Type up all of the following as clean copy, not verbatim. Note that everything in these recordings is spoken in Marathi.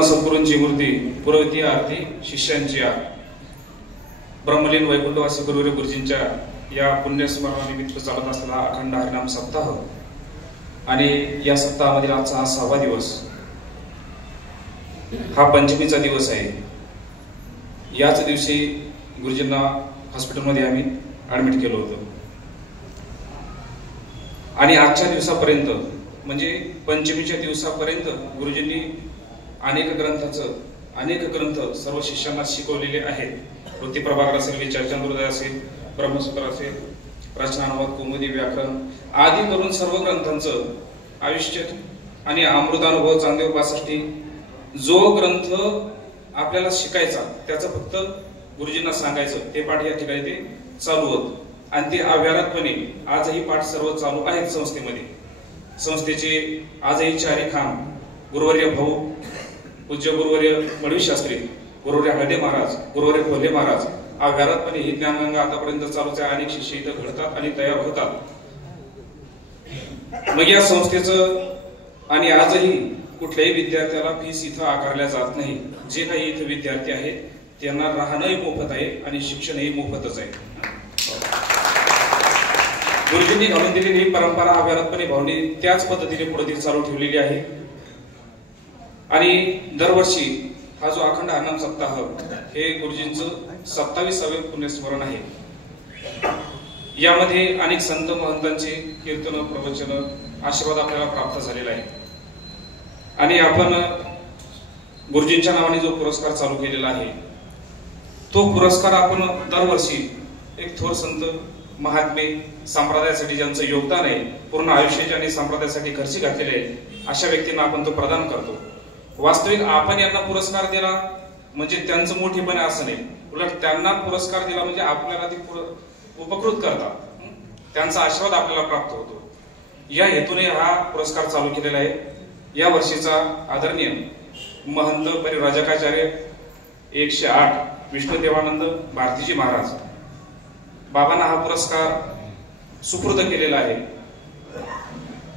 सद्गुरूंची मूर्ती पुरवती आरती शिष्यांची ब्रह्मलीन वैकुंठवासी गुरुवर्य गुरुजींच्या या पुण्यस्मरणानिमित्त चालत असलेला अखंड हरिनाम सप्ताह आणि या सप्ताहामधील आजचा हा 6वा दिवस, हा पंचमीचा दिवस आहे। याच दिवशी गुरुजींना हॉस्पिटलमध्ये आम्ही ऍडमिट केलं होतं आणि आजच्या दिवसापर्यंत म्हणजे पंचमीच्या दिवसापर्यंत गुरुजींनी अनेक ग्रंथ सर्व शिष्यांना शिकवलेले आहेत। वृत्ती प्रभाकर असेल, विचारचंद्रोदय असेल, ब्रह्मसूत्र असेल, रचनानुवाद, कौमुदी, व्याकरण आदी करून सर्व ग्रंथांचं आयुष्य आणि अमृतानुभव, चांगदेव 65 जो ग्रंथ आपल्याला शिकायचा त्याचं फक्त गुरुजींना सांगायचं, ते पाठ या ठिकाणी ते चालू होत आणि ते अव्याहतपणे आजही पाठ सर्व चालू आहेत संस्थेमध्ये। संस्थेचे आजही चारी खांब गुरुवर्य भाऊ पूज्य गुरुवर्य मडवी शास्त्री, गुरुवर्य हळदे महाराज, गुरुवर्य कोल्हे महाराज अव्याहतपणे ही ज्ञानगंगा आतापर्यंत चालूच आहे। अनेक शिष्य इथं घडतात आणि तयार होतात। मग या संस्थेचं आणि आजही कुठल्याही विद्यार्थ्याला फीस इथं आकारल्या जात नाही। जे काही इथं विद्यार्थी आहेत त्यांना राहणंही मोफत आहे आणि शिक्षणही मोफतच आहे। गुरुजींनी घालून दिलेली ही परंपरा अव्याहतपणे भावनी त्याच पद्धतीने पुढे चालू ठेवलेली आहे आणि दरवर्षी हा जो अखंड हरिनाम सप्ताह हे गुरुजींचं 27वे पुण्यस्मरण आहे। यामध्ये अनेक संत महंतांचे कीर्तन, प्रवचन, आशीर्वाद आपल्याला प्राप्त झालेला आहे आणि आपण गुरुजींच्या नावाने जो पुरस्कार चालू केलेला आहे तो पुरस्कार आपण दरवर्षी एक थोर संत, महात्मे, संप्रदायासाठी ज्यांचं योगदान आहे, पूर्ण आयुष्याचे आणि संप्रदायासाठी खर्ची घातलेले आहे, अशा व्यक्तींना आपण तो प्रदान करतो। वास्तविक आपण यांना पुरस्कार दिला म्हणजे त्यांचं मोठेपण असं नाही, उलट त्यांना पुरस्कार दिला म्हणजे आपल्याला ते उपकृत करतात, त्यांचा आशीर्वाद आपल्याला प्राप्त होतो। या हेतूने हा पुरस्कार चालू केलेला आहे। या वर्षीचा आदरणीय महंत परिव्राजकाचार्य 108 विष्णुदेवानंद भारतीजी महाराज बाबांना हा पुरस्कार सुपूर्द केलेला आहे।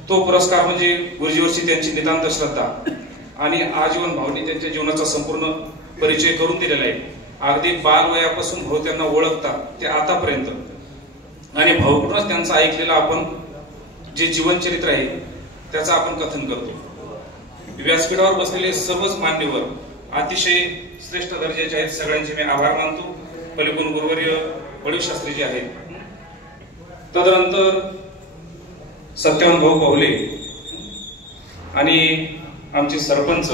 तो पुरस्कार म्हणजे गुरुजीवरची त्यांची नितांत श्रद्धा आणि आजीवन भावनी त्यांच्या जीवनाचा संपूर्ण परिचय करून दिलेला आहे। अगदी बालवयापासून भाऊ त्यांना ओळखतात ते आतापर्यंत आणि भाऊकडूनच त्यांचं ऐकलेलं आपण जे जीवन चरित्र आहे त्याचं आपण कथन करतो। व्यासपीठावर बसलेले सर्वच मान्यवर अतिशय श्रेष्ठ दर्जाचे आहेत, सगळ्यांचे मी आभार मानतो। पलीकडून गुरुवर्य मडवी शास्त्री जे आहेत, तदनंतर सत्यवान भाऊ पाहुले आणि आमचे सरपंच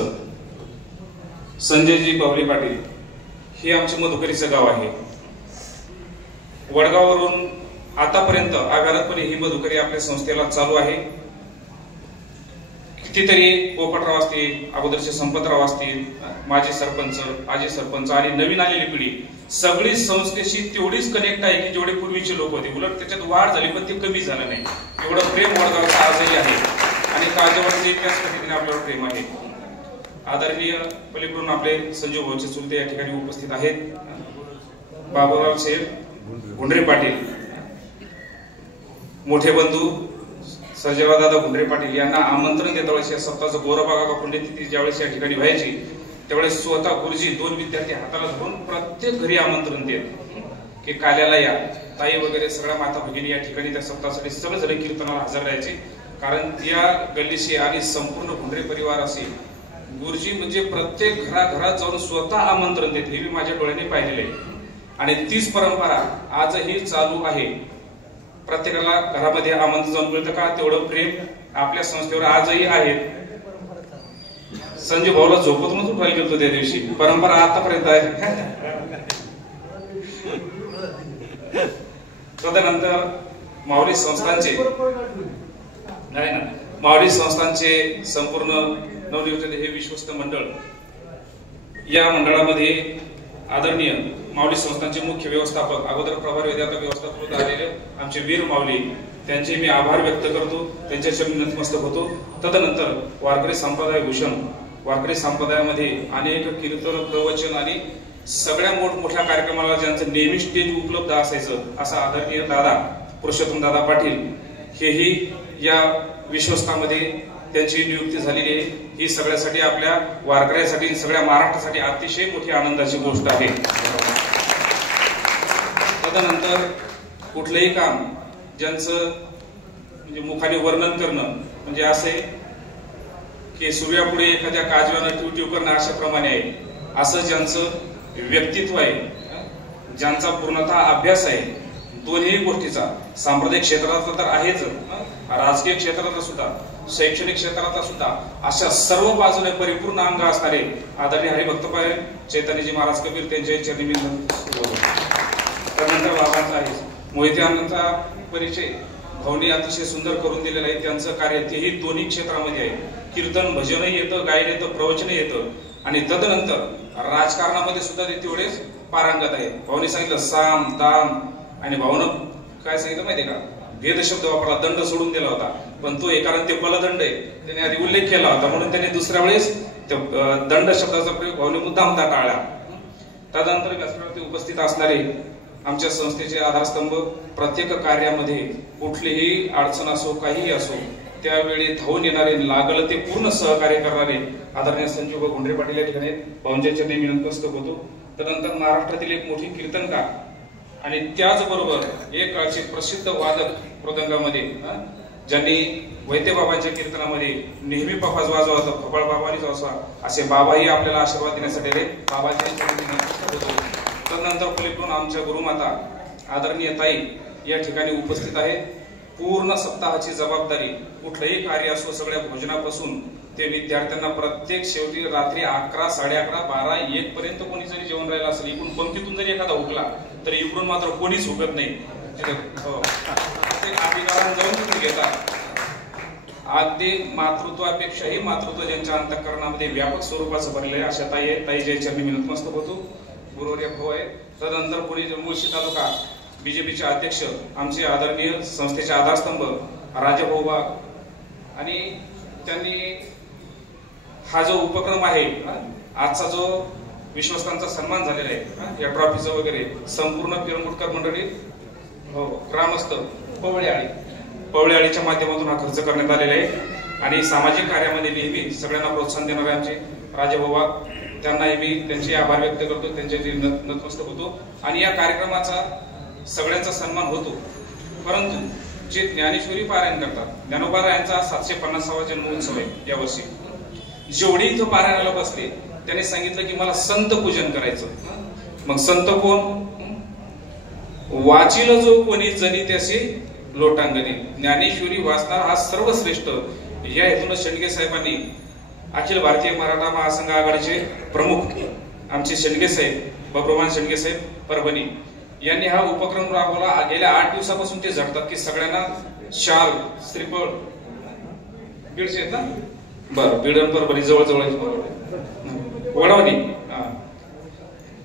संजयजी पाहुले पाटील, हे आमचे मधुकरीचं गाव आहे। वडगाववरून आतापर्यंत अव्याहतपणे ही मधुकरी आपल्या संस्थेला चालू आहे। कितीतरी पोपटराव असतील, अगोदरचे संपतराव असतील, माझे सरपंच, आजी सरपंच आणि नवीन आलेली पिढी सगळी संस्थेशी तेवढीच कनेक्ट आहे की जेवढे पूर्वीचे लोक होते। उलट त्याच्यात वाढ झाली पण ते कमी झालं नाही। एवढं प्रेम वडगावचं आजही आहे आणि काळजावरती त्याच पद्धतीने आपल्यावर प्रेम आहे। आदरणीय पलीकडून आपले संजीव भाऊचे चुलते या ठिकाणी उपस्थित आहेत, बाबूराव साहेब गुंडरे पाटील, मोठे बंधू सर्जेराव दादा गुंडरे पाटील यांना आमंत्रण देता वेळेस या सप्ताहाचं गौरवबागा पुण्यतिथी ज्यावेळेस या ठिकाणी व्हायची त्यावेळेस स्वतः गुरुजी 2 विद्यार्थी हाताला धरून प्रत्येक घरी आमंत्रण देत की काल्याला या, ताई वगैरे सगळ्या माता भगिनी या ठिकाणी त्या सप्ताहासाठी सगळे कीर्तनाला हजर राहायचे। कारण त्या गल्लीशी आणि संपूर्ण गुंडरे परिवार असेल, गुरुजी म्हणजे प्रत्येक घराघरात जाऊन स्वतः आमंत्रण देत, हे मी माझ्या डोळ्याने पाहिलेले आणि तीच परंपरा आजही चालू आहे। प्रत्येकाला घरामध्ये आमंत्रण जाऊन मिळतं का तेवढं प्रेम आपल्या संस्थेवर आजही आहे। संजय भाऊला झोपतूनच उठवायला गेलो त्या दिवशी, परंपरा आतापर्यंत आहे। तदनंतर माऊली संस्थांचे संपूर्ण नवनिर्मित हे विश्वस्त मंडळ, या मंडळामध्ये आदरणीय माऊली संस्थांचे मुख्य व्यवस्थापक, अगोदर प्रभारी विद्यार्थी व्यवस्थापक आलेले आमचे वीर माऊली, त्यांचे मी आभार व्यक्त करतो, त्यांच्या चरणी नतमस्तक होतो। तदनंतर वारकरी संप्रदाय भूषण, वारकरी संप्रदायामध्ये अनेक कीर्तन, प्रवचन आणि सगळ्या मोठमोठ्या कार्यक्रमाला ज्यांचं नेहमी स्टेज उपलब्ध असायचं असा आदरणीय दादा पुरुषोत्तम दादा पाटील, हेही या विश्वस्तामध्ये त्यांची नियुक्ती झालेली आहे. ही सगळ्यासाठी, आपल्या वारकऱ्यासाठी, सगळ्या महाराष्ट्रासाठी अतिशय मोठी आनंदाची गोष्ट आहे. तदनंतर कुठलंही काम ज्यांचं म्हणजे मुखाने वर्णन करणं म्हणजे असे की सूर्यापुढे एखाद्या काजव्यानं ट्यूट्यू करणं अशाप्रमाणे आहे. असं ज्यांचं व्यक्तित्व आहे, ज्यांचा पूर्णतः अभ्यास आहे दोन्ही गोष्टीचा, सांप्रदायिक क्षेत्राचा तर आहेच, राजकीय क्षेत्राचा सुद्धा, शैक्षणिक क्षेत्राचा सुद्धा, अशा सर्व बाजूने परिपूर्ण अंग असणारे आदरणीय हरिभक्तपाय चैतन्यजी महाराज कबीर त्यांच्या चरणी मी त्यानंतर बाबांचा आहे मोहित्यांचा परिचय भाऊनी अतिशय सुंदर करून दिलेला आहे. त्यांचं कार्य तेही दोन्ही क्षेत्रामध्ये आहे. कीर्तन भजनही येतं, गायन येतं, प्रवचनही येतं आणि तदनंतर राजकारणामध्ये सुद्धा ते तेवढेच पारंगत आहे. भाऊनी सांगितलं साम दाम आणि भाऊनं काय सांगितलं माहितीये का, भेद शब्द वापरला, दंड सोडून दिला होता. पण तो कारण ते बलदंड आहे, त्याने आधी उल्लेख केला होता म्हणून त्याने दुसऱ्या वेळेस दंड शब्दाचा प्रयोग भाऊने मुद्दाम टाळला. त्यानंतर व्यासपीठावरती उपस्थित असणारे आमच्या संस्थेचे आधारस्तंभ, प्रत्येक कार्यामध्ये कुठलीही अडचण असो, काहीही असो, त्यावेळी धावून येणारे, लागलं ते पूर्ण सहकार्य करणारे आदरणीय संजीव गुंडरे पाटील या ठिकाणी भाऊंच्या चरणी मी नतमस्तक होतो. त्यानंतर महाराष्ट्रातील एक मोठी कीर्तनकार आणि त्याचबरोबर एक काळचे प्रसिद्ध वादक मृदंगामध्ये, ज्यांनी वैद्य बाबांच्या कीर्तनामध्ये नेहमी पफाज वाजवा होता, फपाळ बाबांनीच वाजवा, असे बाबाही आपल्याला आशीर्वाद देण्यासाठी रे बाबांच्या चरणी नतमस्तक होतो. तदनंतर पलीकडून आमच्या गुरुमाता आदरणीय ताई या ठिकाणी उपस्थित आहेत. पूर्ण सप्ताहाची जबाबदारी, कुठलंही कार्य असो, सगळ्या भोजनापासून ते विद्यार्थ्यांना प्रत्येक शेवटी रात्री 11, 11:30, 12, 1 पर्यंत कोणी जरी जेवण राहिलं असेल, इकडून पंक्तीतून जरी एखादा हुकला तर इकडून मात्र कोणीच हुकत नाही. अधिकारांना जाऊन तिथे घेतात. अगदी मातृत्वापेक्षाही मातृत्व ज्यांच्या अंतःकरणामध्ये व्यापक स्वरूपाचं भरले आहे अशा ताई जय चरणी मी नतमस्तक होतो. गुरुवर्य भाऊ आहे. तदनंतर पुणे मुळशी तालुका बीजेपीचे अध्यक्ष, आमचे आदरणीय संस्थेचे आधारस्तंभ राजाभाऊ वाघ, आणि त्यांनी हा जो उपक्रम आहे, आजचा जो विश्वस्तांचा सन्मान झालेला आहे, या ट्रॉफीचं वगैरे संपूर्ण पिरंगुटकर मंडळी, ग्रामस्थ पवळेआळीच्या माध्यमातून हा खर्च करण्यात आलेला आहे. आणि सामाजिक कार्यामध्ये नेहमी सगळ्यांना प्रोत्साहन देणारे आमचे राजाभाऊ वाघ, त्यांनाही मी त्यांचे आभार व्यक्त करतो, त्यांच्या नतमस्तक होतो. आणि या कार्यक्रमाचा सगळ्यांचा सन्मान होतो. परंतु जे ज्ञानेश्वरी पारायण करतात, ज्ञानोबा यांचा 750वा जन्मोत्सव आहे यावर्षी, जेवढे इथं पारायणाला बसले त्याने सांगितलं की मला संत पूजन करायचं. मग संत कोण? वाचिल जो कोणी जनी त्याशी लोटांगणी, ज्ञानेश्वरी वाचणार हा सर्वश्रेष्ठ. या हेतून शेंडगे साहेबांनी, अखिल भारतीय मराठा महासंघ आघाडीचे प्रमुख आमचे शेंडगे साहेब, बब्रुमान शेंडगे साहेब परभणी, यांनी हा उपक्रम राबवला. गेल्या 8 दिवसापासून ते झटतात की सगळ्यांना शाल, श्रीफळ, बीडचे आहेत ना, बरं, बीड परभणी जवळ वडवणी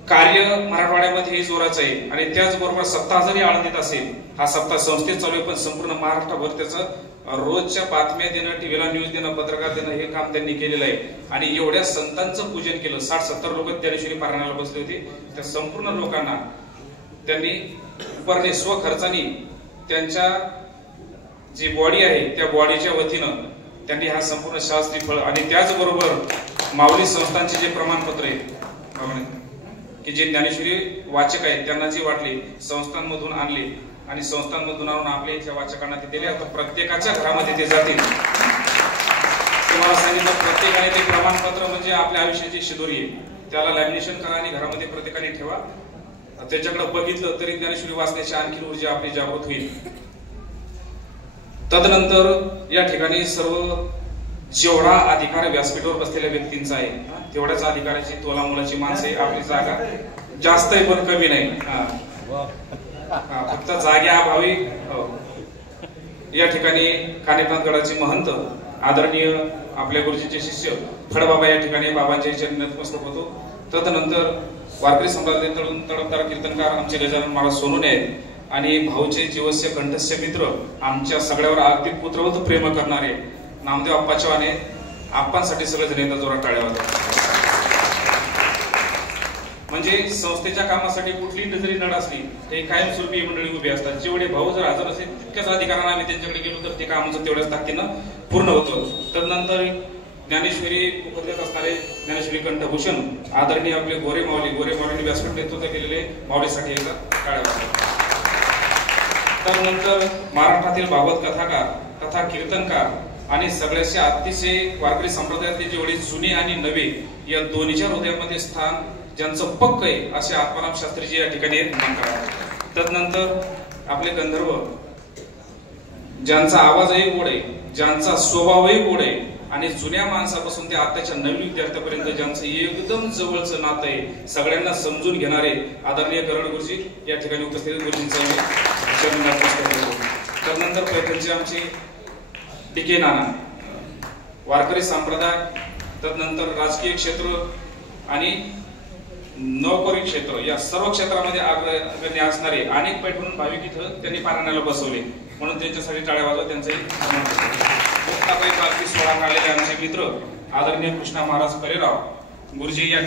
कार्य मराठवाड्यामध्ये हे जोराचं आहे. आणि त्याचबरोबर सप्ताह जरी आळंदीत असेल, हा सप्ताह संस्थेत चालू आहे, पण संपूर्ण महाराष्ट्रभर त्याचं रोजच्या बातम्या देणं, टीव्हीला न्यूज देणं, पत्रकार देणं, हे काम त्यांनी केलेलं आहे. आणि एवढ्या संतांचं पूजन केलं. 60-70 लोक ज्ञानेश्वरी पारायणाला बसले होते. त्या संपूर्ण लोकांना त्यांनी परने स्वखर्चानी त्यांच्या जी बॉडी आहे त्या बॉडीच्या वतीनं त्यांनी हा संपूर्ण शास्त्री फळ, आणि त्याचबरोबर माऊली संस्थांचे जे प्रमाणपत्र आहे की जे ज्ञानेश्वरी वाचक आहेत त्यांना जी वाटली, संस्थांमधून आणले आणि संस्थांमधून आणून आपल्या इथल्या वाचकांना ते दिले. आता प्रत्येकाच्या घरामध्ये ते जातील. तुम्हाला सांगितलं, प्रत्येकाने ते प्रमाणपत्र म्हणजे आपल्या आयुष्याची शिदोरी आहे, त्याला लॅमिनेशन करा आणि घरामध्ये प्रत्येकाने ठेवा. त्याच्याकडे बघितलं तरी ज्ञानेश्वरी वाचण्याची आणखी ऊर्जा आपली जागृत होईल. तदनंतर या ठिकाणी सर्व जेवढा अधिकार व्यासपीठावर बसलेल्या व्यक्तींचा आहे तेवढ्याच अधिकाराची तोलामोलाची माणसे, आपली जागा जास्त आहे पण कमी नाही. फक्त जाग्याअभावी या ठिकाणी कानेपनाथगडाचे महंत आदरणीय आपल्या गुरुजींचे शिष्य फडबाबा या ठिकाणी बाबांच्या चरणी नतमस्तक होतो. तदनंतर वारकरी संप्रदायातून तडफदार कीर्तनकार आमचे गजानन महाराज सोनवणे आहेत. आणि भाऊचे जीवस्य कंठस्य मित्र, आमच्या सगळ्यावर अगदी पुत्रवत प्रेम करणारे नामदेव आप्पा चव्हाण आहेत. आप्पांसाठी सगळे जण जोरात टाळ्या वाजवा. म्हणजे संस्थेच्या कामासाठी कुठलीही जरी नड असली ते कायमस्वरूपी मंडळी उभी असतात. जेवढे भाऊ जर हजर असेल तितक्याच अधिकारांना आम्ही त्यांच्याकडे गेलो तर ते कामाचं तेवढ्याच ताकदीनं पूर्ण होतो। तदनंतर ज्ञानेश्वरी उपदेत असणारे ज्ञानेश्वरी कंठभूषण आदरणीय आपले गोरे माऊलींनी व्यासपीठ नेतृत्व केलेले माऊलीसाठी एकदा टाळ्या वाजवा। त्यानंतर महाराष्ट्रातील भागवत कथाकार तथा कीर्तनकार आणि सगळ्याचे अतिशय वारकरी संप्रदायातले जेवढे जुने आणि नवे या दोन्हीच्या हृदयामध्ये स्थान ज्यांचं पक्क आहे असे आत्माराम शास्त्रीजी या ठिकाणी मान करा। तदनंतर आपले गंधर्व ज्यांचा आवाजही गोड आहे, ज्यांचा स्वभावही गोड आहे आणि जुन्या माणसापासून ते आताच्या नवीन विद्यार्थ्यापर्यंत ज्यांचं एकदम जवळचं नातं आहे, सगळ्यांना समजून घेणारे आदरणीय करण गुरुजी या ठिकाणी उपस्थित गुरुजींचा त्यानंतर पैठणचे आमचे डी.के. नाना वारकरी संप्रदाय, तदनंतर राजकीय क्षेत्र आणि नोकरी क्षेत्र या सर्व क्षेत्रामध्ये अग्रणी असणारे अनेक पैठणून भाविक इथं त्यांनी पारायणाला बसवले, म्हणून त्यांच्यासाठी टाळ्या वाजवा। त्यांचे मुक्ताबाई पालखी सोहळा आलेले आमचे मित्र आदरणीय कृष्णा महाराज करेराव गुरुजी या